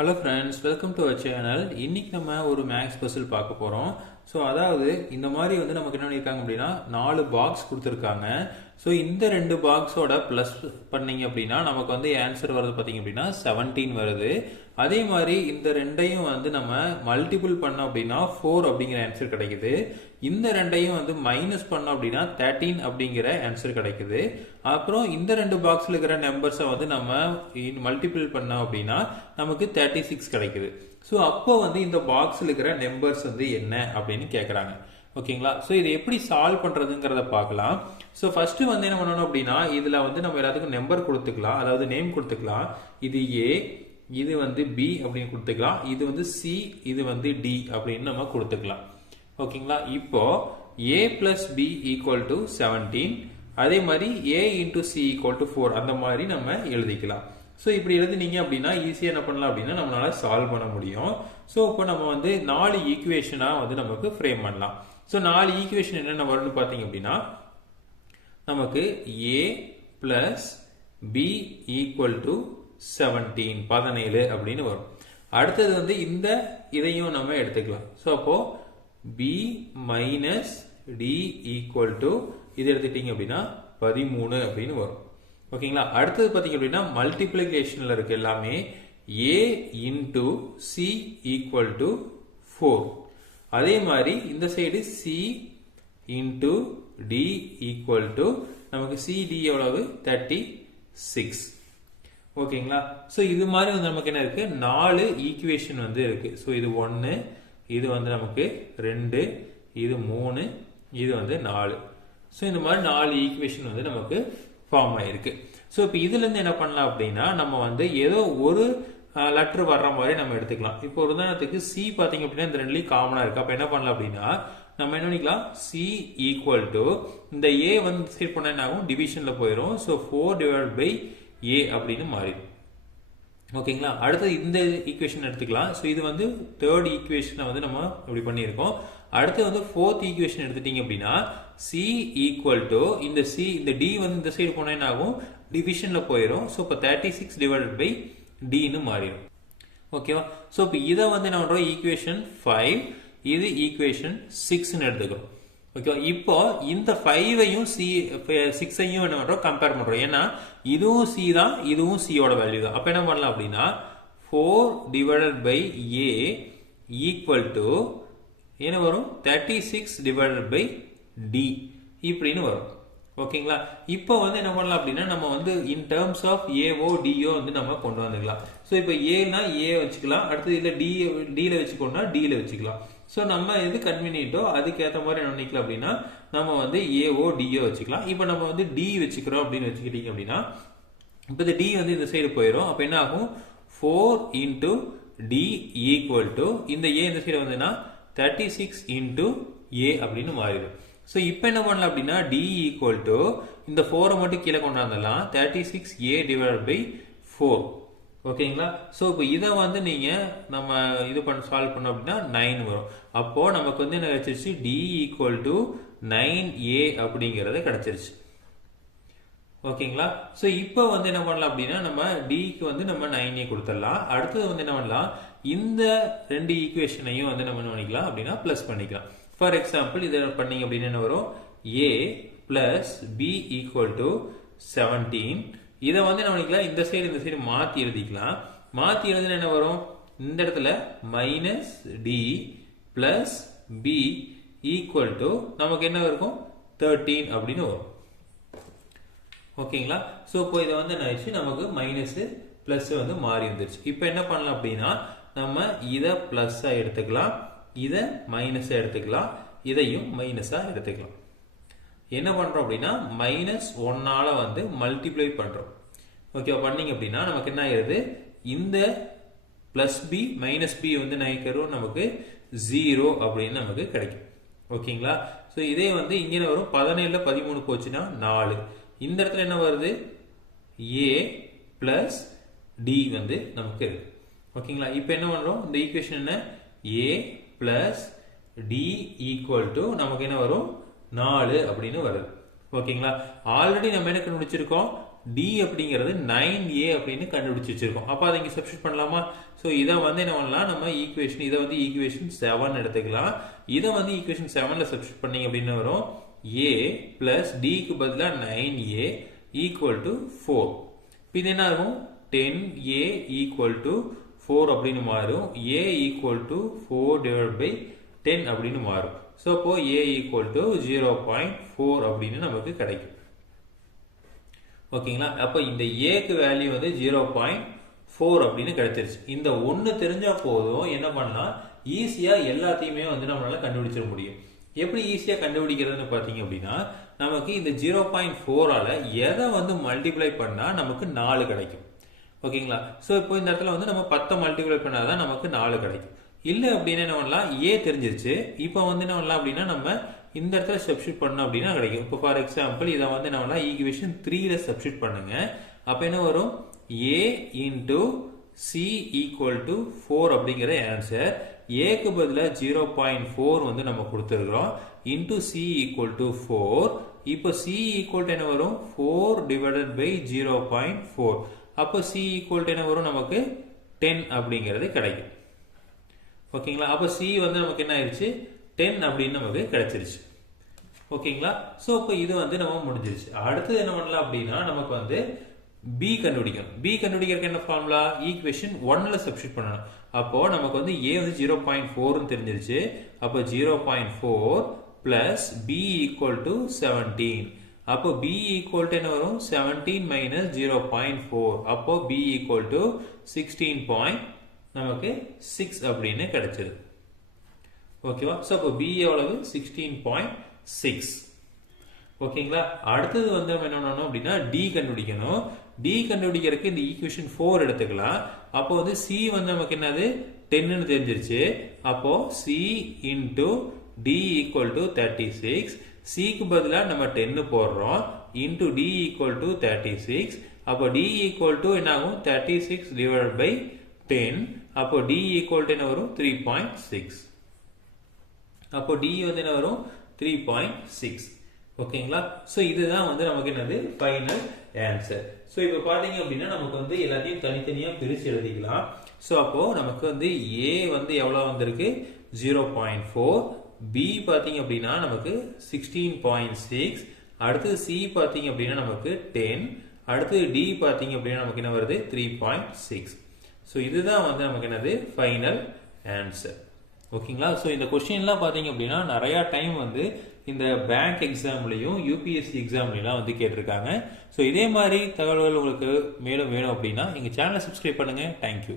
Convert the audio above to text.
Hello friends, welcome to our channel. இன்னைக்கு நம்ம ஒரு மேக்ஸ் பசில் பார்க்க போறோம். ஸோ அதாவது இந்த மாதிரி வந்து நமக்கு என்ன பண்ணியிருக்காங்க அப்படின்னா 4 பாக்ஸ் கொடுத்துருக்காங்க. ஸோ இந்த 2 பாக்ஸோட ப்ளஸ் பண்ணீங்க அப்படின்னா நமக்கு வந்து ஆன்சர் வருது பார்த்தீங்க அப்படின்னா 17 வருது. அதே மாதிரி இந்த ரெண்டையும் வந்து நம்ம மல்டிபிள் பண்ணோம் அப்படின்னா 4 அப்படிங்கிற ஆன்சர் கிடைக்குது. இந்த ரெண்டையும் வந்து மைனஸ் பண்ணோம் அப்படின்னா 13 அப்படிங்கிற ஆன்சர் கிடைக்குது. அப்புறம் இந்த 2 பாக்ஸ்ல இருக்கிற நம்பர்ஸை வந்து நம்ம மல்டிபிள் பண்ணோம் அப்படின்னா நமக்கு 36 கிடைக்குது. ஸோ அப்போ வந்து இந்த பாக்ஸில் இருக்கிற நம்பர்ஸ் வந்து என்ன அப்படின்னு கேட்குறாங்க. ஓகேங்களா? ஸோ இதை எப்படி சால்வ் பண்ணுறதுங்கிறத பார்க்கலாம். ஸோ ஃபர்ஸ்ட் வந்து என்ன பண்ணணும் அப்படின்னா இதில் வந்து நம்ம எல்லாத்துக்கும் நம்பர் கொடுத்துக்கலாம், அதாவது நேம் கொடுத்துக்கலாம். இது ஏ, இது வந்து பி அப்படின்னு கொடுத்துக்கலாம், இது வந்து சி, இது வந்து டி அப்படின்னு நம்ம கொடுத்துக்கலாம். ஓகேங்களா? இப்போ ஏ பிளஸ் பி ஈக்குவல் டு 17, அதே மாதிரி A into C equal to 4 அந்த மாதிரி நம்ம எழுதிக்கலாம். ஸோ இப்படி எழுதினீங்க அப்படின்னா ஈஸியாக என்ன பண்ணலாம் அப்படின்னா நம்மளால சால்வ் பண்ண முடியும். ஸோ இப்போ நம்ம வந்து 4 ஈக்குவேஷனாக வந்து நமக்கு ஃப்ரேம் பண்ணலாம். ஸோ 4 ஈக்குவேஷன் என்னென்ன வரும்னு பார்த்தீங்க அப்படின்னா நமக்கு ஏ பிளஸ் பி ஈக்குவல் டு 17 அப்படின்னு வரும். அடுத்தது வந்து இந்த இதையும் நம்ம எடுத்துக்கலாம். ஸோ அப்போ B minus D equal to இது எடுத்துட்டீங்க அப்படின்னா 13 அப்படின்னு வரும். ஓகேங்களா? அடுத்தது பார்த்தீங்க அப்படின்னா மல்டிப்ளிகேஷன்ல இருக்கு எல்லாமே. A into C equal to 4. அதே மாதிரி இந்த side C into D equal to நமக்கு சிடி எவ்வளவு 36. ஓகேங்களா? ஸோ இது மாதிரி வந்து நமக்கு என்ன இருக்கு, 4 ஈக்குவேஷன் வந்து இருக்கு. ஸோ இது 1, இது வந்து நமக்கு 2, இது 3, இது வந்து 4. ஸோ இந்த மாதிரி 4 ஈக்குவேஷன் வந்து நமக்கு ஃபார்ம் ஆயிருக்கு. ஸோ இப்போ இதுல இருந்து என்ன பண்ணலாம் அப்படின்னா நம்ம வந்து ஏதோ ஒரு லெட்டர் வர்ற மாதிரி நம்ம எடுத்துக்கலாம். இப்போ ஒரு உதாரணத்துக்கு சி பார்த்தீங்க அப்படின்னா இந்த ரெண்டுலையும் காமனா இருக்கு. அப்போ என்ன பண்ணலாம் அப்படின்னா நம்ம என்ன பண்ணிக்கலாம், சி ஈக்குவல் டு இந்த ஏ வந்து சைட் பண்ண என்ன ஆகும், டிவிஷன்ல போயிடும். ஸோ 4 டிவைட் பை ஏ அப்படின்னு மாறிடும். ஓகேங்களா? அடுத்தது இந்த ஈக்குவேஷன் எடுத்துக்கலாம். ஸோ இது வந்து தேர்ட் ஈக்குவேஷனை வந்து நம்ம இப்படி பண்ணியிருக்கோம். அடுத்து வந்து ஃபோர்த் ஈக்குவேஷன் எடுத்துட்டீங்க அப்படின்னா சி ஈக்குவல் டு இந்த சி இந்த டி வந்து இந்த சைடு போனா என்ன ஆகும், டிவிஷன்ல போயிடும். ஸோ இப்போ 36 டிவைடட் பை டின்னு மாறிடும். ஓகேவா? ஸோ இப்போ இதை வந்து என்ன பண்றோம், ஈக்குவேஷன் 5, இது ஈக்குவேஷன் 6ன்னு எடுத்துக்கிறோம். ஓகேவா? இப்போ இந்த 5ஐயும் 6ஐயும் என்ன பண்றோம், கம்பேர் பண்றோம். ஏன்னா இதுவும் சி தான், இதுவும் சியோட வேல்யூ தான். அப்ப என்ன பண்ணலாம் அப்படின்னா 4 divided by A equal to என்ன வரும், 36 டிவைடட் பை டி இப்படின்னு வரும். ஓகேங்களா? இப்போ வந்து என்ன பண்ணலாம் அப்படின்னா நம்ம வந்து in terms of AO DO வந்து நம்ம கொண்டு வந்துக்கலாம். ஸோ இப்போ ஏனா ஏ வச்சுக்கலாம், அடுத்தது இல்லை டில வச்சுக்கோன்னா டில வச்சுக்கலாம். ஸோ நம்ம எது கன்வீனியன்ட்டோ அதுக்கேற்ற மாதிரி என்ன பண்ணிக்கலாம் அப்படின்னா நம்ம வந்து ஏஓ டிஓ வச்சுக்கலாம். இப்போ நம்ம வந்து டி வச்சுக்கிறோம் அப்படின்னு வச்சுக்கிட்டீங்க அப்படின்னா இப்போ இந்த டி வந்து இந்த சைடு போயிடும். அப்போ என்ன ஆகும், 4 இன்டூ டி ஈக்குவல் டு இந்த ஏ இந்த சைடு வந்துன்னா 36 இன்டூ ஏ அப்படின்னு மாறிடும். ஸோ இப்போ என்ன பண்ணலாம் அப்படின்னா டி ஈக்குவல் டு இந்த 4 மட்டும் கீழே கொண்டாந்துடலாம், 36 ஏ டிவைட் பை 4. ஓகேங்களா? ஸோ இப்போ இதை வந்து நீங்க நம்ம இது பண்ண சால்வ் பண்ணோம் அப்படின்னா 9 வரும். அப்போ நமக்கு வந்து என்ன கிடைச்சிருச்சு, டி ஈக்குவல் டு 9a அப்படிங்கறது கிடைச்சிருச்சு. ஓகேங்களா? ஸோ இப்போ வந்து என்ன பண்ணலாம் அப்படின்னா நம்ம டிக்கு வந்து நம்ம 9a கொடுத்துடலாம். அடுத்தது வந்து என்ன பண்ணலாம், இந்த 2 ஈக்குவேஷனையும் வந்து நம்ம என்ன பண்ணிக்கலாம் அப்படின்னா பிளஸ் பண்ணிக்கலாம். ஃபார் எக்ஸாம்பிள் இதை பண்ணீங்க அப்படின்னு என்ன வரும், a plus B equal to 17. இதை வந்து நம்ம இந்த சைடு மாத்தி எழுதிக்கலாம். மாத்தி எழுதுனா என்ன வரும், இந்த இடத்துல minus D plus B equal to நமக்கு என்ன இருக்கும் 13 அப்படின்னு வரும். ஓகேங்களா? ஸோ இப்போ இதை வந்து என்ன ஆயிடுச்சு, நமக்கு மைனஸ் பிளஸ் வந்து மாறி வந்துருச்சு. இப்போ என்ன பண்ணலாம் அப்படின்னா நம்ம இதை பிளஸ்ஸா எடுத்துக்கலாம், இதை மைனஸா எடுத்துக்கலாம், இதையும் மைனஸா எடுத்துக்கலாம். என்ன பண்றோம் அப்படின்னா மைனஸ் 1ஆல வந்து மல்டிப்ளை பண்றோம். ஓகே, பண்ணீங்க அப்படின்னா நமக்கு என்ன ஆயிருது, இந்த பிளஸ் பி மைனஸ் பி வந்து நைக்கிறோம் நமக்கு 0 அப்படின்னு நமக்கு கிடைக்கும். ஓகேங்களா? ஸோ இதே வந்து இங்கே வரும் 17ல 13 போச்சுன்னா 4. இந்த இடத்துல என்ன வருது, ஏ பிளஸ் டி வந்து நமக்கு இருக்கு. ஓகேங்களா? இப்போ என்ன பண்றோம், இந்த ஈக்குவேஷன் என்ன, ஏ பிளஸ் டி ஈக்குவல் டு நமக்கு என்ன வரும் 4 அப்படின்னு வருது. ஓகேங்களா? ஆல்ரெடி நம்ம என்ன கண்டுபிடிச்சிருக்கோம், டி அப்படிங்கிறது 9a அப்படின்னு கண்டுபிடிச்சு வச்சிருக்கோம். அப்போ அதை இங்கே சப்ஸ்டிட் பண்ணலாமா? ஸோ இதை வந்து என்ன பண்ணலாம், நம்ம ஈக்குவேஷன் இதை வந்து ஈக்குவேஷன் 7 எடுத்துக்கலாம். இதை வந்து ஈக்குவேஷன் 7ல சப்ஸ்டிட் பண்ணீங்க அப்படின்னு வரும் a பிளஸ் டிக்கு பதிலாக 9a ஈக்குவல் டு 4. இது என்ன ஆகும், 10a ஈக்குவல் டு 4 அப்படின்னு மாறும். a equal to 4 divide by 10 அப்படின்னு மாறும். ஸோ அப்போ a ஈக்குவல் டு 0.4 அப்படின்னு நமக்கு கிடைக்கும். ஓகேங்களா? அப்போ இந்த ஏக்கு வேல்யூ வந்து 0.4 அப்படின்னு கிடைச்சிருச்சு. இந்த ஒன்று தெரிஞ்சா போதும், என்ன பண்ணலாம், ஈஸியா எல்லாத்தையுமே வந்து நம்மளால கண்டுபிடிச்சிட முடியும். எப்படி ஈஸியா கண்டுபிடிக்கிறதுன்னு பார்த்தீங்க அப்படின்னா, நமக்கு இந்த 0.4ஆல எதை வந்து மல்டிப்ளை பண்ணா நமக்கு 4 கிடைக்கும். ஓகேங்களா? ஸோ இப்போ இந்த இடத்துல வந்து நம்ம 10 மல்டிப்ளை பண்ணாதான் நமக்கு 4 கிடைக்கும். இல்லை அப்படின்னு என்ன பண்ணலாம், ஏ தெரிஞ்சிருச்சு. இப்போ வந்து என்ன பண்ணலாம் அப்படின்னா, நம்ம இந்த இடத்துல சப்ஸ்டிட் பண்ணோம் அப்படின்னா கிடைக்கும். இப்போ ஃபார் எக்ஸாம்பிள் இதை வந்து என்ன பண்ணலாம், ஈக்குவேஷன் 3ல சப்ஸ்டிட் பண்ணுங்க. அப்போ என்ன வரும், a into C equal to 4 அப்படிங்கிற ஆன்சர். ஏக்கு பதிலாக 0.4 வந்து நம்ம கொடுத்துருக்கிறோம். Into C equal to 4. இப்போ சி ஈக்குவல் டு என்ன வரும், 4 டிவைடட் பை 0.4. அப்போ சி ஈக்குவல் டு என்ன வரும், நமக்கு 10 அப்படிங்கிறது கிடைக்கும். ஓகேங்களா? அப்போ சி வந்து நமக்கு என்ன ஆயிடுச்சு, 10 அப்படின்னு நமக்கு கிடைச்சிருச்சு. ஓகேங்களா? ஸோ இப்போ இது வந்து நம்ம முடிஞ்சிருச்சு. அடுத்தது என்ன பண்ணலாம் அப்படின்னா, நமக்கு வந்து பி கண்டுபிடிக்கணும். பி கண்டுபிடிக்கிறதுக்கு என்ன ஃபார்முலா, ஈக்குவேஷன் 1ல சப்ஸ்டிட் பண்ணணும். அப்போ நமக்கு வந்து ஏ வந்து 0.4 தெரிஞ்சிருச்சு. அப்போ 0.4 பிளஸ் பி ஈக்குவல் டு 17. அப்போ பி ஈக்குவல் டு என்ன வரும், 17 மைனஸ் 0.4. அப்போ பி ஈக்குவல் டு 16. நமக்கு 6 அப்படின்னு கிடைச்சது. ஓகேவா? ஸோ அப்போ பி எவ்வளவு, 16.6. ஓகேங்களா? அடுத்தது வந்து நம்ம என்ன பண்ணணும் அப்படின்னா, டி கண்டுபிடிக்கணும். டி கண்டுபிடிக்கிறதுக்கு இந்த ஈக்குவேஷன் 4 எடுத்துக்கலாம். அப்போ வந்து சி வந்து நமக்கு என்னது, 10ன்னு தெரிஞ்சிருச்சு. அப்போ C into D equal to 36. சிக்கு பதிலாக நம்ம 10 போடுறோம். Into D equal to 36. அப்போ டி ஈக்குவல் டு என்ன ஆகும், 36 டிவைட் பை 10. அப்போ டி ஈக்குவல் டு என்ன வரும், 3.6. அப்போ டி வந்து என்ன வரும், 3.6. ஓகேங்களா? ஸோ இதுதான் வந்து நமக்கு என்னது, ஃபைனல் ஆன்சர். ஸோ இப்போ பார்த்தீங்க அப்படின்னா நமக்கு வந்து எல்லாத்தையும் தனித்தனியாக பிரித்து எழுதிக்கலாம். ஸோ அப்போ நமக்கு வந்து ஏ வந்து எவ்வளோ வந்திருக்கு, 0.4. பி பார்த்தீங்க அப்படின்னா நமக்கு 16.6. அடுத்தது சி பார்த்தீங்க அப்படின்னா நமக்கு 10. அடுத்தது டி பார்த்தீங்க அப்படின்னா நமக்கு என்ன வருது, 3.6. ஸோ இதுதான் வந்து நமக்கு என்னது, ஃபைனல் ஆன்சர். ஓகேங்களா? ஸோ இந்த கொஸ்டின்லாம் பார்த்தீங்க அப்படின்னா நிறையா டைம் வந்து இந்த பேங்க் எக்ஸாம்லையும் யூபிஎஸ்சி எக்ஸாம்லாம் வந்து கேட்டிருக்காங்க. ஸோ இதே மாதிரி தகவல்கள் உங்களுக்கு மேலும் வேணும் அப்படின்னா எங்கள் சேனலை சப்ஸ்கிரைப் பண்ணுங்கள். தேங்க்யூ.